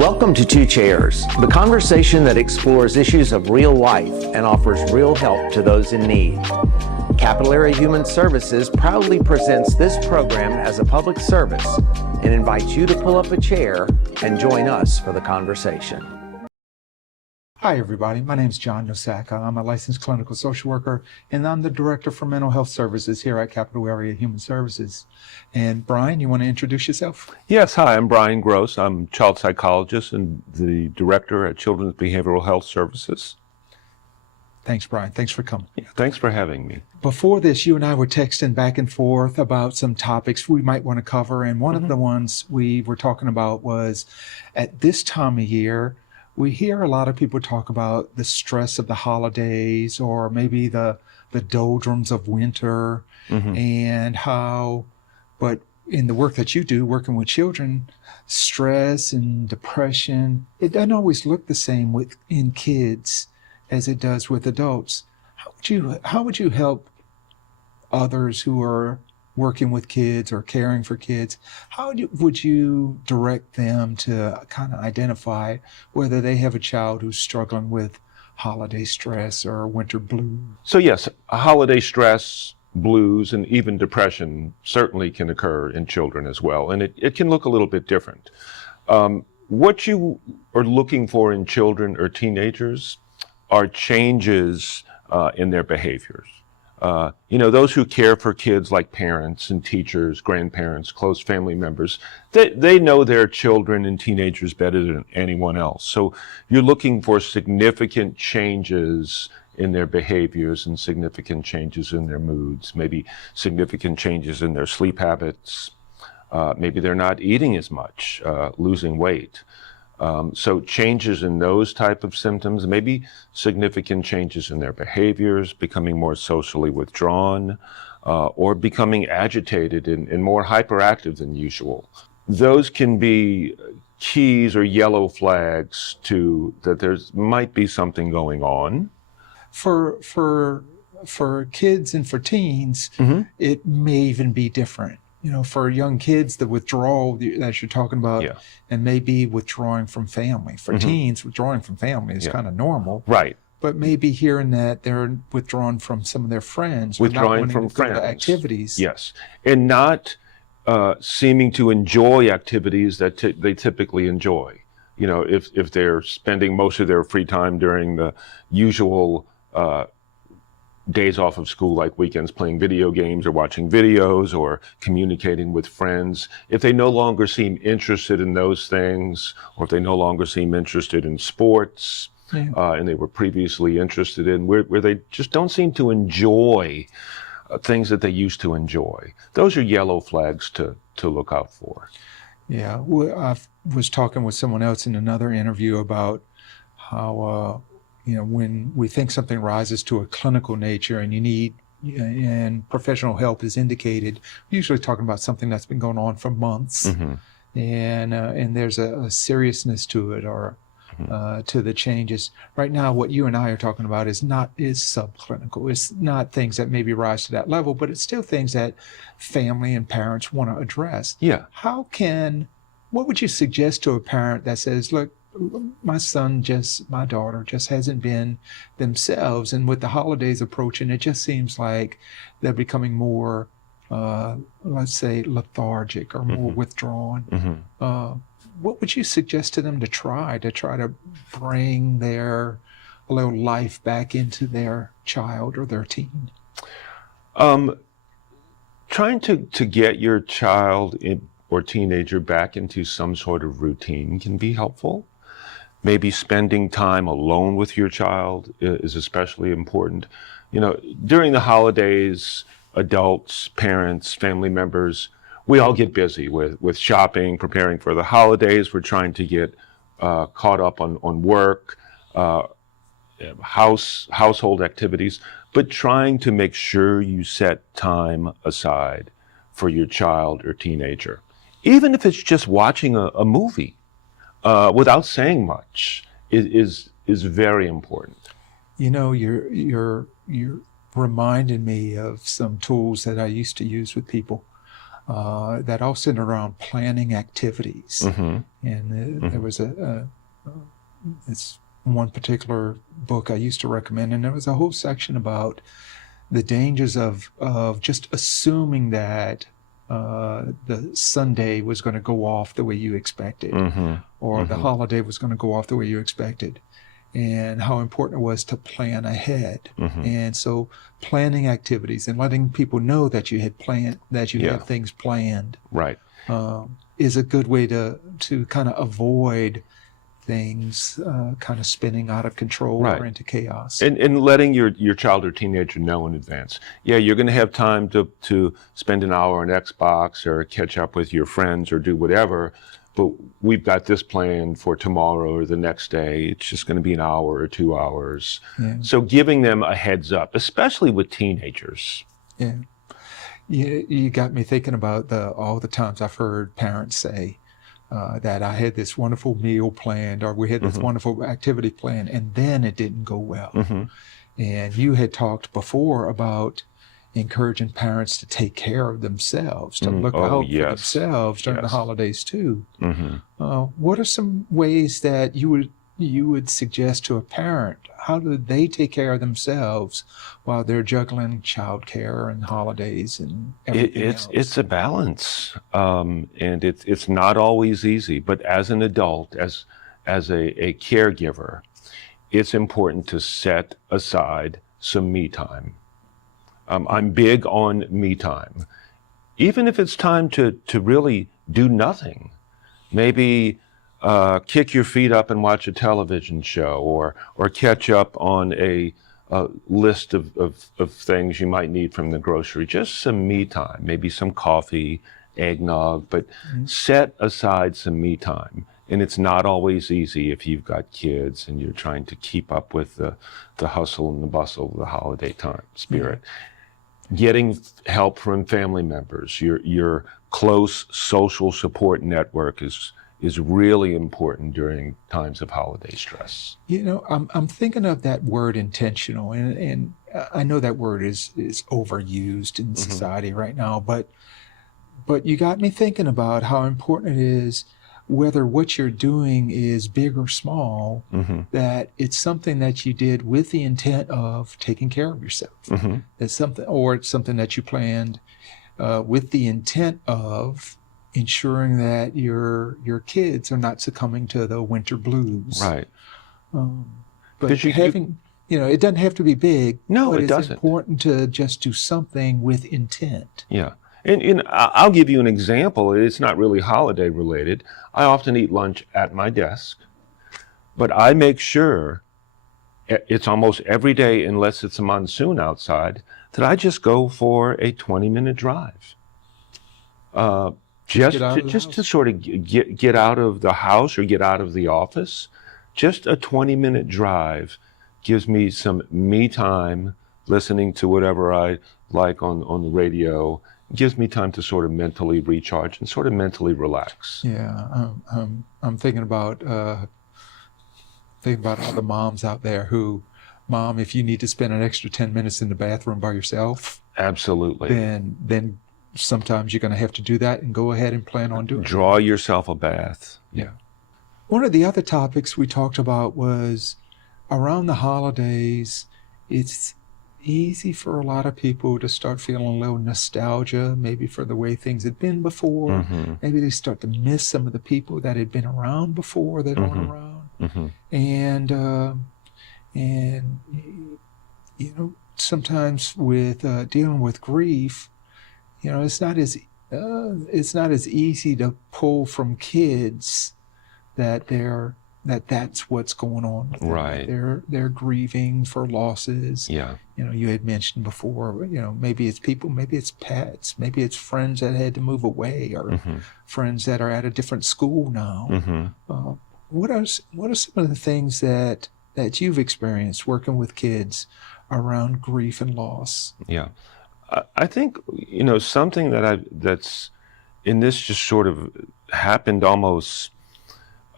Welcome to Two Chairs, the conversation that explores issues of real life and offers real help to those in need. Capillary Human Services proudly presents this program as a public service and invites you to pull up a chair and join us for the conversation. Hi, everybody. My name is John Nosaka. I'm a licensed clinical social worker, and I'm the Director for Mental Health Services here at Capital Area Human Services. And Brian, you want to introduce yourself? Yes, hi, I'm Brian Gross. I'm a child psychologist and the Director at Children's Behavioral Health Services. Thanks, Brian. Thanks for coming. Yeah, thanks for having me. Before this, you and I were texting back and forth about some topics we might want to cover, and one of the ones we were talking about was at this time of year, we hear a lot of people talk about the stress of the holidays or maybe the doldrums of winter and how, but in the work that you do, working with children, stress and depression, it doesn't always look the same in kids as it does with adults. How would you help others who are working with kids or caring for kids? How would you direct them to kind of identify whether they have a child who's struggling with holiday stress or winter blues? So yes, holiday stress, blues, and even depression certainly can occur in children as well, and it can look a little bit different. What you are looking for in children or teenagers are changes in their behaviors. Those who care for kids like parents and teachers, grandparents, close family members, they know their children and teenagers better than anyone else. So you're looking for significant changes in their behaviors and significant changes in their moods, maybe significant changes in their sleep habits. Maybe they're not eating as much, losing weight. So changes in those type of symptoms, maybe significant changes in their behaviors, becoming more socially withdrawn, or becoming agitated and more hyperactive than usual. Those can be keys or yellow flags to that there might be something going on. For kids and for teens, it may even be different. For young kids, the withdrawal that you're talking about, and maybe withdrawing from family. For teens, withdrawing from family is kind of normal. Right. But maybe hearing that they're withdrawn from some of their friends. Withdrawing from friends. Activities. Yes. And not seeming to enjoy activities that they typically enjoy. If they're spending most of their free time during the usual days off of school, like weekends, playing video games or watching videos or communicating with friends, if they no longer seem interested in those things, or if they no longer seem interested in sports, and they were previously interested in, where they just don't seem to enjoy things that they used to enjoy, those are yellow flags to look out for. Yeah, I was talking with someone else in another interview about how when we think something rises to a clinical nature and you need and professional help is indicated, we're usually talking about something that's been going on for months, and there's a seriousness to it or to the changes. Right now, what you and I are talking about is subclinical. It's not things that maybe rise to that level, but it's still things that family and parents want to address. Yeah. What would you suggest to a parent that says, look, my daughter just hasn't been themselves, and with the holidays approaching, it just seems like they're becoming more, let's say, lethargic or more withdrawn. What would you suggest to them to try to bring a little life back into their child or their teen? Trying to get your child or teenager back into some sort of routine can be helpful. Maybe spending time alone with your child is especially important. During the holidays, adults, parents, family members, we all get busy with shopping, preparing for the holidays. We're trying to get caught up on work, household activities, but trying to make sure you set time aside for your child or teenager. Even if it's just watching a movie without saying much is very important. You're reminding me of some tools that I used to use with people. that all centered around planning activities. And there was it's one particular book I used to recommend, and there was a whole section about the dangers of just assuming that the Sunday was going to go off the way you expected, or the holiday was going to go off the way you expected, and how important it was to plan ahead. And so planning activities and letting people know that you had had things planned, Right. is a good way to kind of avoid things kind of spinning out of control Right. or into chaos. And letting your child or teenager know in advance. Yeah, you're going to have time to spend an hour on Xbox or catch up with your friends or do whatever, but we've got this planned for tomorrow or the next day. It's just going to be an hour or 2 hours. Yeah. So giving them a heads up, especially with teenagers. Yeah. You got me thinking about all the times I've heard parents say that I had this wonderful meal planned, or we had this wonderful activity planned, and then it didn't go well. And you had talked before about encouraging parents to take care of themselves, to look out for themselves during the holidays too. What are some ways that you would suggest to a parent? How do they take care of themselves while they're juggling childcare and holidays and everything else? It's a balance, and it's not always easy. But as an adult, as a caregiver, it's important to set aside some me time. I'm big on me time, even if it's time to really do nothing. Maybe kick your feet up and watch a television show, or catch up on a list of things you might need from the grocery. Just some me time, maybe some coffee, eggnog, but set aside some me time. And it's not always easy if you've got kids and you're trying to keep up with the hustle and the bustle of the holiday time spirit. Getting help from family members, your close social support network is really important during times of holiday stress. You know, I'm thinking of that word intentional, and I know that word is overused in society right now, but you got me thinking about how important it is, whether what you're doing is big or small, that it's something that you did with the intent of taking care of yourself. It's something that you planned with the intent of ensuring that your kids are not succumbing to the winter blues. Right. But it doesn't have to be big. No, but it doesn't. It's important to just do something with intent. Yeah. And I'll give you an example. It's not really holiday related. I often eat lunch at my desk, but I make sure it's almost every day, unless it's a monsoon outside, that I just go for a 20-minute drive. Just to sort of get out of the house or get out of the office. Just a 20-minute drive gives me some me time, listening to whatever I like on the radio. It gives me time to sort of mentally recharge and sort of mentally relax. Yeah, I'm thinking about all the moms out there who, Mom, if you need to spend an extra 10 minutes in the bathroom by yourself, absolutely, then sometimes you're going to have to do that, and go ahead and plan on doing it. Draw yourself a bath. Yeah. One of the other topics we talked about was around the holidays, it's easy for a lot of people to start feeling a little nostalgia, maybe for the way things had been before. Maybe they start to miss some of the people that had been around before that aren't around. And you know, sometimes with dealing with grief, you know, it's not as easy to pull from kids that that's what's going on with them. Right. They're grieving for losses. Yeah. You know, you had mentioned before, you know, maybe it's people, maybe it's pets, maybe it's friends that had to move away, or friends that are at a different school now. What are some of the things that you've experienced working with kids around grief and loss? Yeah. I think, you know, something that's in this just sort of happened almost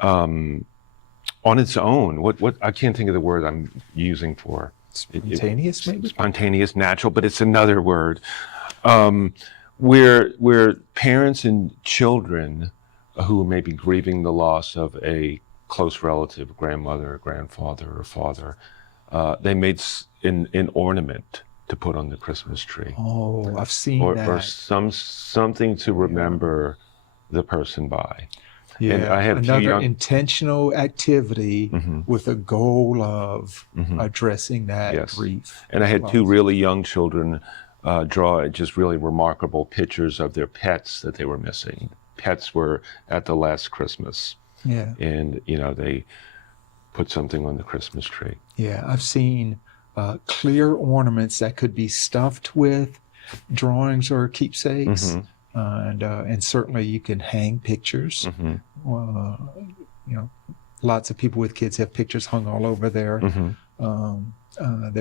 on its own. What I can't think of the word I'm using for Spontaneous, maybe? Spontaneous, natural, but it's another word. where parents and children who may be grieving the loss of a close relative, grandmother, grandfather, or father, they made an ornament to put on the Christmas tree, Oh, I've seen that. or something to remember the person by. Yeah, And I have two another young- intentional activity with a goal of addressing that Yes. grief. And I had two really young children draw just really remarkable pictures of their pets that they were missing. Pets were at the last Christmas, Yeah, and they put something on the Christmas tree. yeah. I've seen clear ornaments that could be stuffed with drawings or keepsakes, and certainly you can hang pictures. Lots of people with kids have pictures hung all over their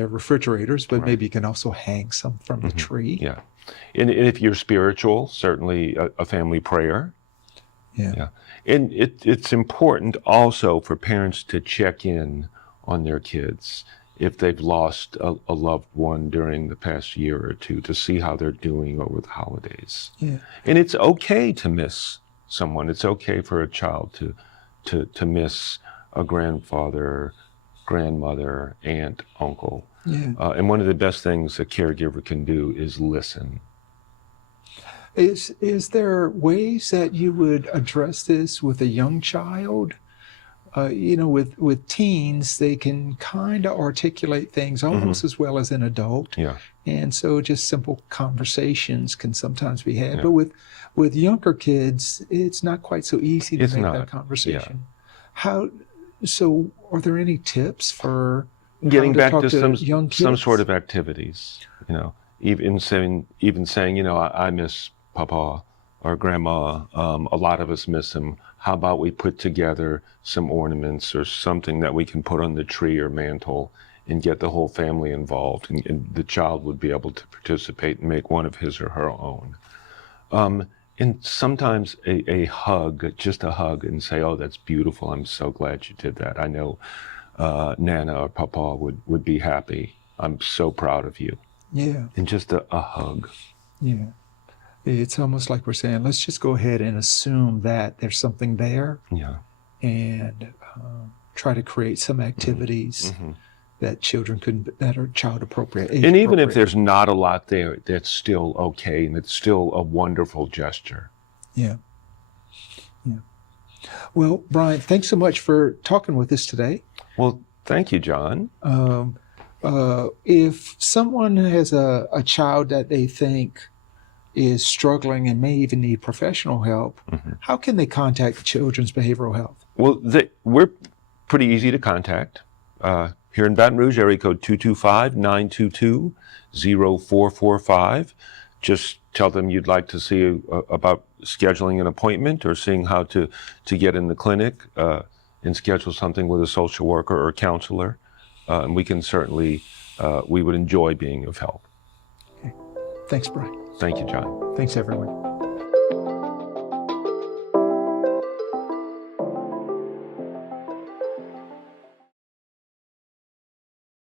refrigerators, but maybe you can also hang some from the tree. Yeah, and if you're spiritual, certainly a family prayer. Yeah. And it's important also for parents to check in on their kids if they've lost a loved one during the past year or two, to see how they're doing over the holidays. Yeah. And it's okay to miss someone. It's okay for a child to miss a grandfather, grandmother, aunt, uncle. Yeah. And one of the best things a caregiver can do is listen. Is there ways that you would address this with a young child? With teens, they can kind of articulate things almost as well as an adult. Yeah. And so just simple conversations can sometimes be had. But with younger kids, it's not quite so easy to make that conversation. So are there any tips for Getting back talk to young some kids? sort of activities, even saying, I miss Papa or Grandma. A lot of us miss them. How about we put together some ornaments or something that we can put on the tree or mantle and get the whole family involved, and the child would be able to participate and make one of his or her own. And sometimes a hug, just a hug, and say, "Oh, that's beautiful. I'm so glad you did that. I know Nana or Papa would be happy. I'm so proud of you." Yeah. And just a hug. Yeah. It's almost like we're saying, let's just go ahead and assume that there's something there Yeah. and try to create some activities that that are child appropriate. And even if there's not a lot there, that's still okay, and it's still a wonderful gesture. Yeah. Yeah. Well, Brian, thanks so much for talking with us today. Well, thank you, John. If someone has a child that they think is struggling and may even need professional help, how can they contact Children's Behavioral Health? Well, we're pretty easy to contact. Here in Baton Rouge, area code 225-922-0445. Just tell them you'd like to see about scheduling an appointment or seeing how to get in the clinic and schedule something with a social worker or counselor. And we can certainly, we would enjoy being of help. Okay. Thanks, Brian. Thank you, John. Thanks, everyone.